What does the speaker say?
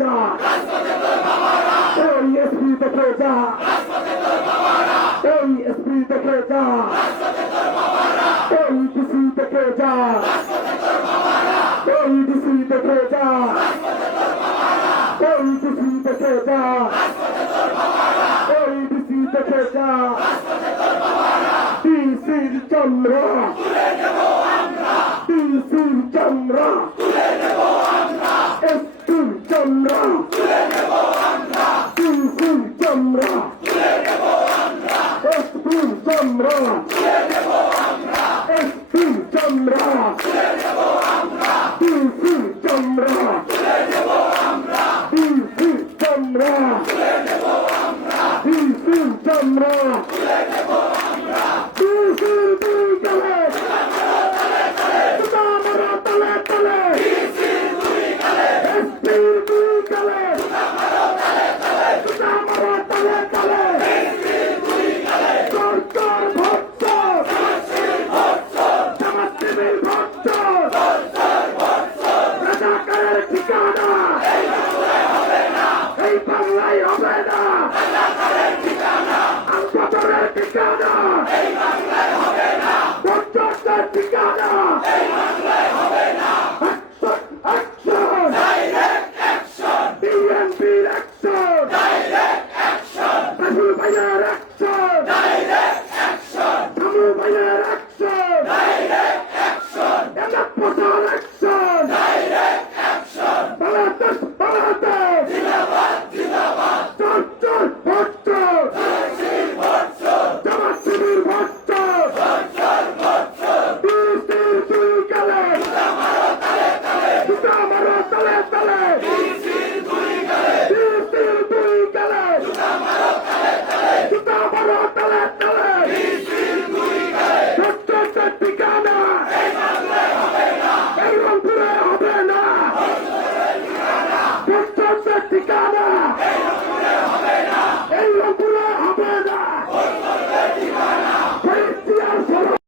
যা এই এসপি দেখে যা এই এসপি দেখে যা এই ডিসি দেখে যা এই ডিসি দেখে যা এই ডিসি দেখে যা এই ডিসি দেখে যা ডিসির চন্দ্র ডিসির চন্দ্র এসপির চন্দ্র ডিসির চন্দ্র এসপির চন্দ্র এসপির চন্দ্র ডিসির চন্দ্র ডিসির চন্দ্র ডিসির চন্দ্র ডিসির দুই গেলে আমরা তলে তলে এসপির দুই গেলে আমরা তলে তলে সরকার ভক্ত জামাত শিবির ভক্ত রাজাকারের ঠিকানা এই বাংলায় হবে না আন্দোলনের ঠিকানা ভক্তদের ঠিকানা বিএনপির অ্যাকশন রাহুল ভাইয়ের অ্যাকশন রাহুল ভাইয়ের অ্যাকশন এমএফ প্রধান অ্যাকশন বাংলাদেশ বাংলাদেশ চল চল ভোট জামাত শিবির ভোট ডিসির দুই গেলে মারো তলে তলে